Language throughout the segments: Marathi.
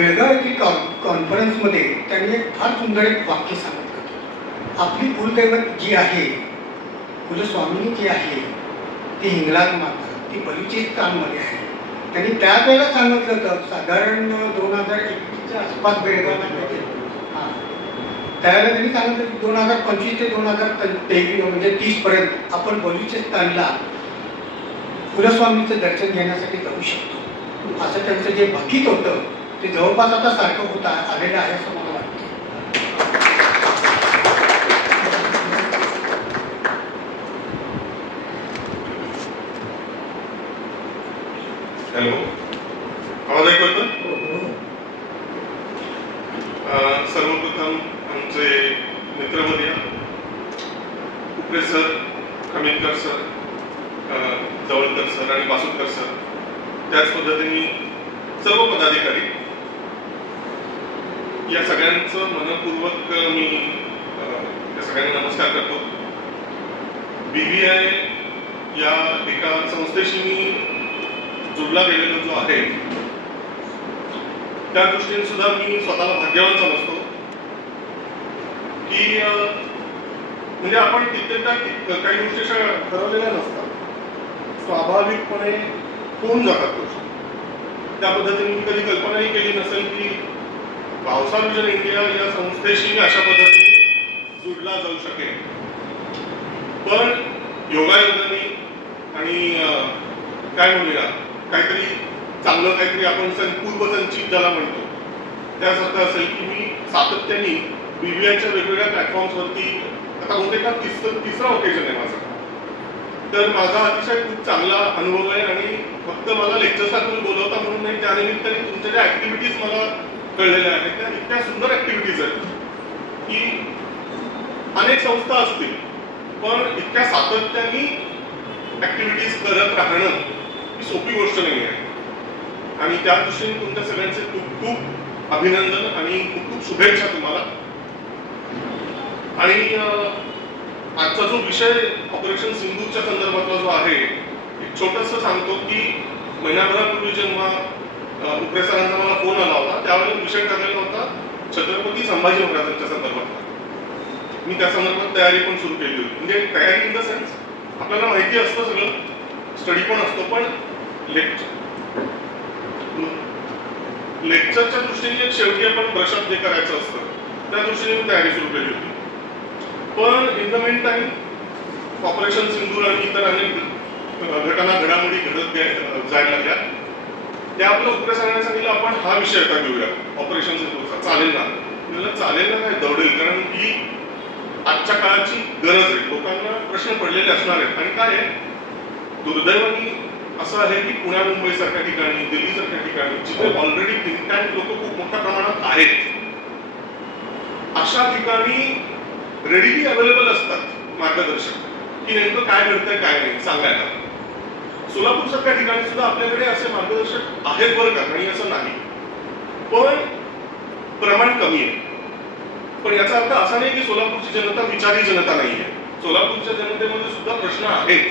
बेळगाव येथील कॉन कॉन्फरन्समध्ये त्यांनी एक फार सुंदर एक वाक्य सांगितलं होतं. आपली कुलदैवत जी आहे कुलस्वामिनी जी आहे ती हिंगलाज माता ती बलुचिस्तानमध्ये आहे. त्यांनी त्यावेळेला सांगितलं होतं साधारण दोन हजार एकवीसच्या आसपास बेळगावला हां. त्यावेळेला त्यांनी सांगितलं की दोन हजार पंचवीस ते दोन हजार तेवीस म्हणजे तीसपर्यंत आपण बलुचिस्तानला कुलस्वामीचं दर्शन घेण्यासाठी जाऊ शकतो. असं त्यांचं जे भाकीत होतं ते जवळपास आता सारखं होत आलेलं आहे असं मला वाटतं. हॅलो. आवाज ऐकू येतो अं, सर्वप्रथम आमचे मित्रवर्य Upare sir Khaminkar sir Jawalkar sir आणि वासुदकर सर त्याच पद्धतीने सर्व पदाधिकारी या सगळ्यांचं मनपूर्वक मी या त्या सगळ्यांना नमस्कार करतो. बी व्ही आय या एका संस्थेशी मी जोडला गेलेला जो आहे त्या दृष्टीने सुद्धा मी स्वतःला भाग्यवान समजतो. की म्हणजे आपण कित्येकदा काही गोष्टी अशा ठरवलेल्या नसतात. स्वाभाविकपणे होऊन जातात गोष्टी. त्या पद्धतीने मी कधी कल्पनाही केली नसेल की पावसा विजन इंडिया या संस्थेशी अशा पद्धतीने जुडला जाऊ शकेल पण योगायोगाने आणि काय म्हणूया काहीतरी चांगलं काहीतरी आपण सं- पूर्वसंचित ज्याला म्हणतो त्यासारखं असेल की मी सातत्याने बीबीआयच्या वेगवेगळ्या प्लॅटफॉर्म्सवरती आता बहुतेक का तिस तिसरा ओकेजन आहे माझा. तर माझा अतिशय खूप चांगला अनुभव आहे आणि फक्त मला लेक्चरला तुम्ही बोलवता म्हणून नाही त्यानिमित्ताने तुमच्या ज्या ऍक्टिव्हिटीज मला कळलेल्या आहेत त्या इतक्या सुंदर ऍक्टिव्हिटीज आहेत. की अनेक संस्था असतील पण इतक्या सातत्याने ऍक्टिव्हिटीज करत राहणं ही सोपी गोष्ट नाही आहे आणि त्या दृष्टीने तुमच्या सगळ्यांचे खूप खूप अभिनंदन आणि खूप खूप शुभेच्छा तुम्हाला. आणि आजचा जो विषय ऑपरेशन सिंधूच्या संदर्भातला जो आहे एक छोटस सांगतो की महिन्याभरापूर्वी जेव्हा अं, सरांचा मला फोन आला होता. त्यावेळी विषय ठरलेला होता छत्रपती संभाजी महाराजांच्या संदर्भात. मी त्या संदर्भात तयारी पण सुरू केली होती. म्हणजे तयारी इन द सेन्स आपल्याला माहिती असतं सगळं स्टडी पण असतो पण लेक्चर लेक्चरच्या दृष्टीने शेवटी आपण ब्रशअप जे करायचं असतं त्या दृष्टीने मी तयारी सुरू केली होती. पण in the main time operation Sindoor आणि इतर अनेक घटना घडामोडी घडत जायला लागल्या. त्या आपल्या उपरे सरांनी सांगितलं आपण हा विषय आता घेऊया. ऑपरेशन सिंधूरचा चालेल ना? मी म्हणलं चालेल ना काय दौडेल कारण ही आजच्या काळाची गरज आहे. लोकांना प्रश्न पडलेले असणार आहेत. आणि काय आहे? दुर्दैवाने असं आहे की पुण्या मुंबई सारख्या ठिकाणी दिल्ली सारख्या ठिकाणी जिथे ऑलरेडी थिंक टँक लोक खूप मोठ्या प्रमाणात आहेत. अशा ठिकाणी रेडीली अवेलेबल असतात मार्गदर्शक. की नेमकं काय घडतंय काय नाही सांगायला. सोलापूर सारख्या ठिकाणी सुद्धा आपल्याकडे असे मार्गदर्शक आहेत बरं का? नाही असं नाही. पण प्रमाण कमी आहे. पण याचा अर्थ असा नाही की सोलापूरची जनता विचारी जनता नाहीये सोलापूरच्या जनतेमध्ये सुद्धा प्रश्न आहेत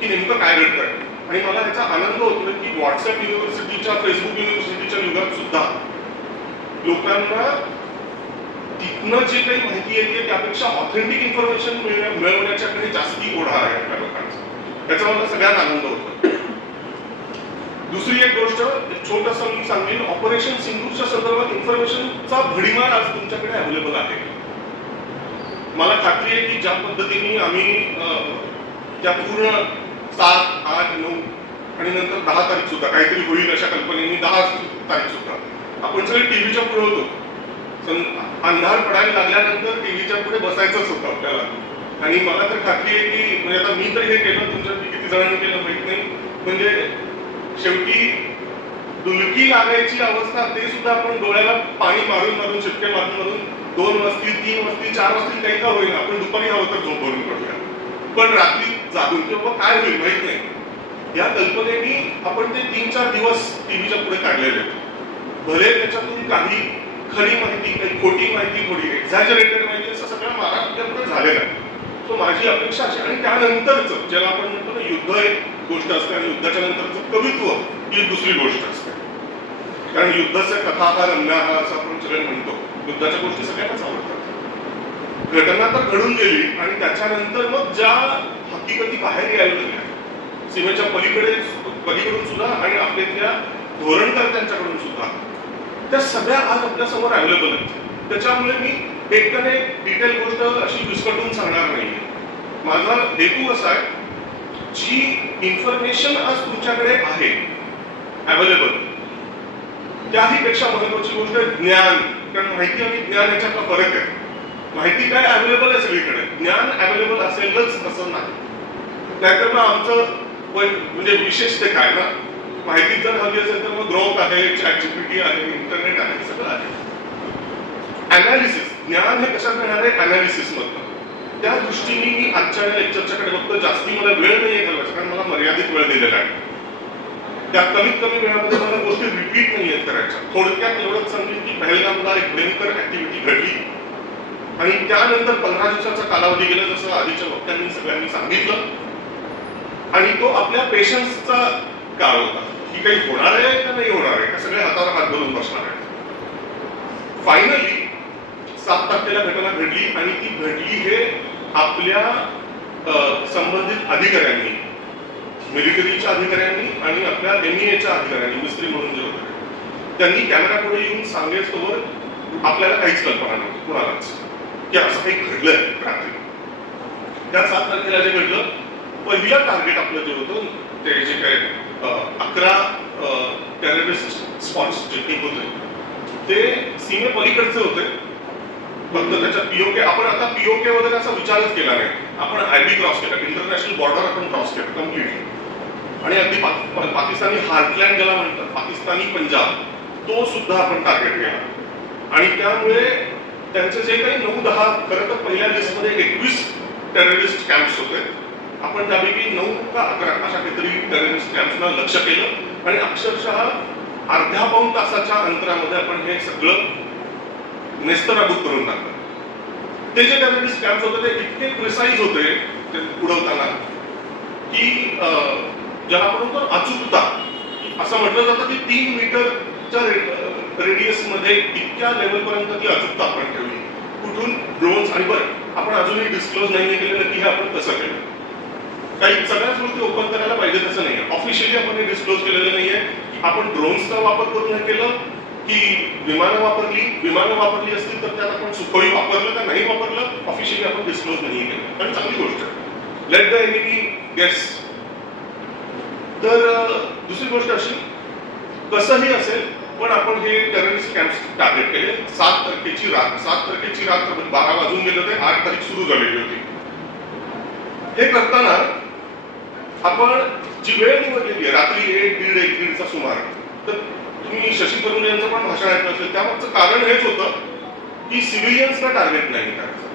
की नेमकं काय घडतं आणि मला याचा आनंद होतो की व्हॉट्सअप युनिव्हर्सिटीच्या फेसबुक युनिव्हर्सिटीच्या युगात सुद्धा लोकांना तिथनं जे काही माहिती येते त्यापेक्षा ऑथेंटिक इन्फॉर्मेशन मिळवण्याच्याकडे जास्ती ओढा आहे आपल्या लोकांचा. त्याचा मला सगळ्यात आनंद होतो. दुसरी एक गोष्ट छोटस छोटंसं मी सांगेन ऑपरेशन सिंधूच्या संदर्भात इन्फॉर्मेशनचा भडीमार आज तुमच्याकडे अवेलेबल आहे. मला खात्री आहे की ज्या पद्धतीने आम्ही त्या पूर्ण सात आठ नऊ आणि नंतर दहा तारीख सुद्धा काहीतरी होईल अशा कल्पनेने दहा तारीख सुद्धा. आपण सगळे टीव्हीच्या पुढे होतो. अंधार पडायला लागल्यानंतर टीव्हीच्या पुढे बसायचंच होतं आपल्याला. आणि मला तर खात्री आहे की म्हणजे आता मी तर हे केलं तुमच्या किती जणांनी केलं माहीत नाही. म्हणजे शेवटी डुलकी लागायची अवस्था ते सुद्धा आपण डोळ्याला पाणी मारून मारून शिटके मारून मारून दोन वाजतील तीन वाजतील चार वाजतील काही का होईल आपण दुपारी हवं तर झोप भरून पडूया. पण रात्री जागून किंवा काय होईल माहीत नाही. या कल्पनेने आपण ते तीन चार दिवस टीव्हीच्या पुढे काढलेले आहेत. भले त्याच्यातून काही खरी माहिती काही खोटी माहिती थोडी एक्झॅजरेटेड माहिती असं सगळं महाराष्ट्राच्या पुढे झालेलं आहे. सो माझी अपेक्षा अशी आणि त्यानंतरच ज्याला आपण म्हणतो ना युद्ध एक गोष्ट असते आणि युद्धाच्या नंतरचं कवित्व ही दुसरी गोष्ट असते. कारण युद्धाच्या कथा हा रम्या हा असं आपण सगळे म्हणतो. युद्धाच्या गोष्टी सगळ्यांनाच आवडतात. घटना तर घडून गेली आणि त्याच्यानंतर मग ज्या हकीकती बाहेर यायला लागल्या सीमेच्या पलीकडे पलीकडून सुद्धा आणि आपल्या धोरणकर्त्यांच्याकडून सुद्धा त्या सगळ्या आज आपल्यासमोर अवेलेबल आहेत. त्याच्यामुळे मी एकट्याने डिटेल गोष्ट अशी विस्कटून सांगणार नाही माझा हेतू असा आहे जी इन्फॉर्मेशन आज तुमच्याकडे आहे अवेलेबल त्याही पेक्षा महत्वाची गोष्ट आहे ज्ञान कारण माहिती आणि ज्ञान याच्यातला फरक आहे. माहिती काय अवेलेबल आहे सगळीकडे? ज्ञान अवेलेबल असेलच असं नाही. नाहीतर मग आमचं म्हणजे विशेष ते काय ना? माहिती जर हवी असेल तर मग ग्रोक आहे चॅट जीपीटी आहे इंटरनेट आहे सगळं आहे. अनालिसिस ज्ञान हे कशात मिळणार आहे? अनालिसिस मधनं. त्या दृष्टीने मी आजच्या लेक्चरच्याकडे बघतो जास्ती मला वेळ नाही घालवायचा कारण मला मर्यादित वेळ दिलेला आहे. त्या कमीत कमी वेळामध्ये मला गोष्टी रिपीट नाही आहेत करायच्या. थोडक्यात एवढंच सांगेन की पहिल्यांदा एक भयंकर ऍक्टिव्हिटी घडली. आणि त्यानंतर पंधरा दिवसाचा कालावधी गेला जसं आधीच्या वक्त्यांनी सगळ्यांनी सांगितलं. आणि तो आपल्या पेशन्सचा काळ होता. की काही होणार आहे का नाही होणार आहे का सगळे हातावर हात धरून बसणार आहे फायनली सात तारखेला घटना घडली आणि ती घडली हे आपल्या संबंधित अधिकाऱ्यांनी मिलिटरीच्या अधिकाऱ्यांनी आणि आपल्या एम एच्या अधिकाऱ्यांनी मिस्त्री म्हणून जे होते त्यांनी कॅमेरापुढे येऊन सांगेस्तोवर आपल्याला काहीच कल्पना नव्हती कुणालाच. की असं काही घडलंय रात्री. त्या सात तारखेला जे घडलं पहिलं टार्गेट आपलं जे होतं ते जे काय अकरा टेररिस्ट स्पॉट्स जे होते ते सीमे पलीकडचे होते. फक्त त्याच्यात पीओके आपण आता पीओके वगैरे असा विचारच केला नाही. आपण आयबी क्रॉस केला इंटरनॅशनल बॉर्डर आपण क्रॉस केला कम्प्लिटली आणि अगदी पाकिस्तानी हार्टलँड ज्याला म्हणतात पाकिस्तानी पंजाब तो सुद्धा आपण टार्गेट केला. आणि त्यामुळे त्यांचे जे काही नऊ दहा खरं तर पहिल्या लिस्टमध्ये एकवीस टेररिस्ट कॅम्प्स होते. आपण त्यापैकी नऊ का अकरा अशा काहीतरी टेररिस्ट कॅम्प्सना लक्ष केलं. आणि अक्षरशः अर्ध्या पाऊन तासाच्या अंतरामध्ये आपण हे सगळं नेस्तनाबूत करून टाकलं. ते जे त्यासाठी स्कॅम्स होते ते इतके प्रिसाईज होते ते उडवताना की ज्याला आपण म्हणतो अचूकता असं म्हटलं जातं की तीन मीटरच्या रेडियसमध्ये इतक्या लेवल पर्यंत ती अचूकता आपण ठेवली. कुठून? ड्रोन्स आणि बरं आपण अजूनही डिस्क्लोज नाही केलेलं की हे आपण कसं केलं. काही सगळ्याच गोष्टी ओपन करायला पाहिजे तसं नाही ऑफिशियली आपण हे डिस्क्लोज केलेलं नाहीये आपण ड्रोन्सचा वापर करून हे केलं की विमानं वापरली विमानं वापरली असतील तर त्यात आपण सुखोई वापरलं का नाही वापरलं ऑफिशियली आपण डिस्क्लोज नाही केलं. पण चांगली गोष्ट आहे. लेट द एनिमी गेस तर दुसरी गोष्ट अशी कसंही असेल पण आपण हे टेररिस्ट कॅम्प टार्गेट केले. सात तारखेची रात सात तारखेची रात बारा वाजून गेलं ते आठ तारीख सुरू झालेली होती. हे करताना आपण जी वेळ निवडलेली आहे रात्री एक दीड एक दीडचा सुमार तर की शशी थरूर यांचं पण भाषण ऐकलं असेल. त्यामागचं कारण हेच होतं की सिव्हिलियन्सला टार्गेट नाही करायचं.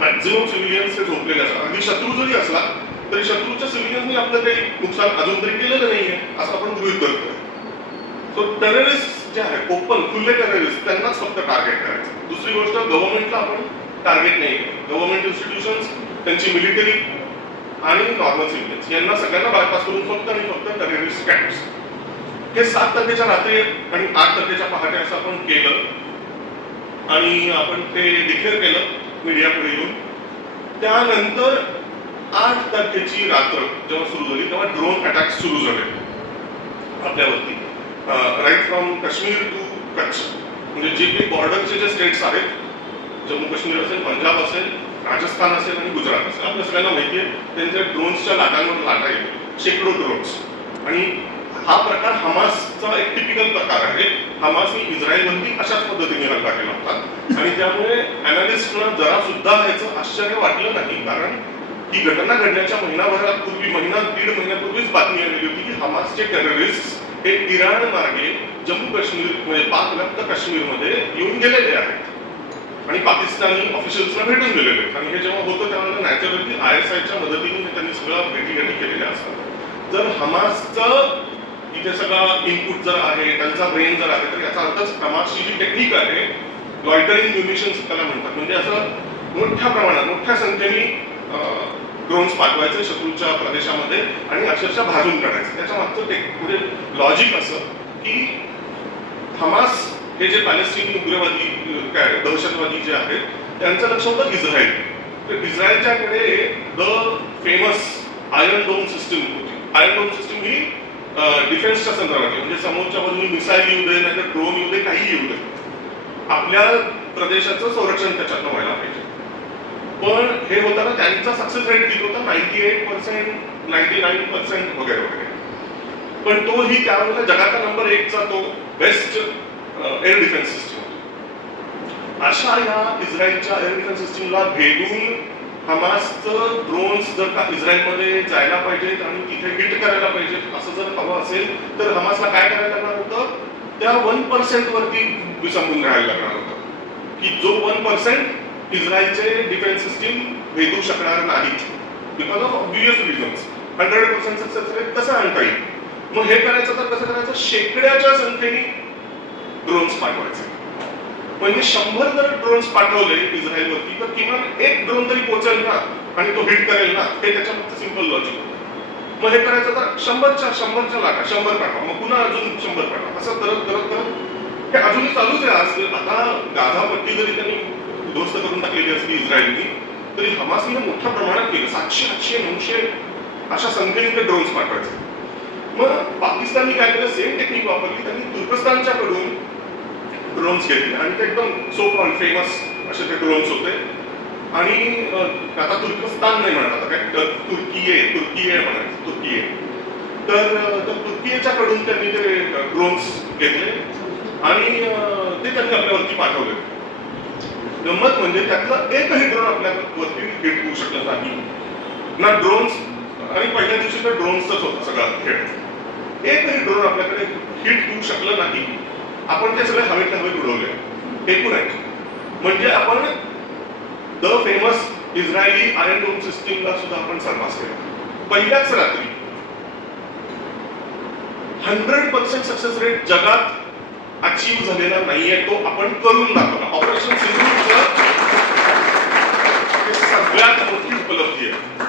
मॅक्झिमम सिव्हिलियन्स हे झोपलेले असतात. अगदी शत्रू जरी असला तरी शत्रूच्या सिव्हिलियन्सनी आपलं काही नुकसान अजून तरी केलेलं नाहीये असं आपण गृहित करतोय सो टेररिस्ट जे आहे ओपन खुले टेररिस्ट त्यांनाच फक्त टार्गेट करायचं. दुसरी गोष्ट गव्हर्नमेंटला आपण टार्गेट नाही गव्हर्नमेंट इन्स्टिट्यूशन्स त्यांची मिलिटरी आणि नॉर्मल सिव्हिलियन्स यांना सगळ्यांना बायपास करून फक्त आणि फक्त टेररिस्ट कॅम्प्स हे सात तारखेच्या रात्री आणि आठ तारखेच्या पहाटे असं आपण केलं. आणि आपण ते डिक्लेअर केलं मीडियापुढे येऊन. त्यानंतर आठ तारखेची रात्र जेव्हा सुरू झाली तेव्हा ड्रोन अटॅक सुरू झाले. आपल्यावरती. Right from Kashmir to Kutch म्हणजे जे काही बॉर्डरचे जे स्टेट्स आहेत जम्मू काश्मीर असेल पंजाब असेल राजस्थान असेल आणि गुजरात असेल. आपल्या सगळ्यांना माहिती आहे त्यांच्या ड्रोन्सच्या लाटांवर लाटा येईल. शेकडो ड्रोन्स आणि हा प्रकार हमासचा एक टिपिकल प्रकार आहे. हमासने इस्रायलवरती अशाच पद्धतीने हल्ला केला होता. आणि त्यामुळे अनालिस्टला जरा सुद्धा याचं आश्चर्य वाटलं नाही कारण ही घटना घडण्याच्या महिनाभरापूर्वी महिना दीड महिन्यापूर्वीच बातमी आलेली होती की हमासचे टेररिस्ट हे इराण मार्गे जम्मू काश्मीर म्हणजे पाकव्याप्त काश्मीरमध्ये येऊन गेलेले आहेत. आणि पाकिस्तानी ऑफिशियल्सला भेटून गेलेले आहेत. आणि हे जेव्हा होतं त्यावेळेला नॅचरली आय एस आयच्या मदतीने त्यांनी सगळं भेटीगाठी केलेल्या असतात जर हमासचं तिथे सगळा इनपुट जर आहे त्यांचा ब्रेन जर आहे तर याचा अर्थच हमासची जी टेक्निक आहे लॉयटरिंग म्युनिशन्स त्याला म्हणतात. म्हणजे असं मोठ्या प्रमाणात मोठ्या संख्येने ड्रोन्स पाठवायचे शत्रूच्या प्रदेशामध्ये आणि अक्षरशः भाजून काढायचं. त्याच्या मागचं टेक म्हणजे लॉजिक असं की हमास हे जे पॅलेस्टिनी उग्रवादी काय दहशतवादी जे आहेत त्यांचं लक्ष होतं इस्रायल. तर इस्रायलच्याकडे the famous iron dome system होती. आयरन डोम सिस्टीम ही डिफेन्सच्या संदर्भात आहे. म्हणजे समोरच्या बाजूने मिसाईल येऊ दे नाही ड्रोन येऊ दे काही येऊ दे. आपल्या प्रदेशाचं संरक्षण त्याच्यातनं व्हायला पाहिजे. पण हे होताना त्यांचा सक्सेस रेट किती होता? Ninety eight percent ninety nine percent वगैरे वगैरे. पण तोही त्यावेळेला जगाचा नंबर एकचा तो बेस्ट एअर डिफेन्स सिस्टीम होता अशा ह्या इस्रायलच्या एअर डिफेन्स सिस्टीमला भेदून हमासचं ड्रोन्स जर का इस्रायलमध्ये जायला पाहिजेत आणि तिथे हिट करायला पाहिजेत असं जर हवं असेल तर हमासला काय करायला लागणार होतं? त्या वन पर्सेंट वरती विसंबून राहायला लागणार होतं. की जो वन पर्सेंट इस्रायलचे डिफेन्स सिस्टीम भेदू शकणार नाहीत. Because of obvious reasons hundred percent success rate कसं आणता येईल? मग हे करायचं तर कसं करायचं? शेकड्याच्या संख्येने ड्रोन्स पाठवायचे. म्हणजे शंभर जर ड्रोन्स पाठवले इस्रायलवरती तर किमान एक ड्रोन तरी पोहोचेल ना? आणि तो हिट करेल ना? हे त्याच्यामध्ये सिंपल लॉजिक मग हे करायचं तर शंभरच्या शंभरच्या लाखा शंभर पाठवा. मग पुन्हा अजून शंभर पाठवा. असं करत करत करत. हे अजूनही चालूच आहे आज. आता गाझापट्टी जरी त्यांनी उद्ध्वस्त करून टाकलेली असली इस्रायलनी तरी हमासने मोठ्या प्रमाणात केलं. सातशे आठशे नऊशे अशा संख्येने ते ड्रोन्स पाठवायचे. मग पाकिस्तानने काय केलं? सेम टेक्निक वापरली. त्यांनी तुर्कस्तानच्याकडून ड्रोन्स घेतले. आणि ते एकदम सोप आणि फेमस असे ते ड्रोन्स होते. आणि आता तुर्कस्तान नाही म्हणत आता काय? आहे तुर्की आहे म्हणायचं तुर्की तर तुर्कीच्या तर तुर्कीयेच्याकडून त्यांनी ते ड्रोन्स घेतले. आणि ते त्यांनी आपल्यावरती पाठवले. गंमत म्हणजे त्यातलं एकही ड्रोन आपल्यावरती हिट होऊ शकलं नाही. ना ड्रोन्स आणि पहिल्या दिवशी तर ड्रोन्सच होता सगळा खेळ. एकही ड्रोन आपल्याकडे हिट होऊ शकलं नाही. आपण ते सगळे हवेत हवेत उडवले एकूण आहे. म्हणजे आपण the famous Israeli iron dome सिस्टीमला सुद्धा आपण सर्वास केला पहिल्याच रात्री हंड्रेड पर्सेंट सक्सेस रेट जगात अचीव्ह झालेला नाहीये तो आपण करून दाखवला. ऑपरेशन सिंधू सगळ्यात मोठी उपलब्धी आहे.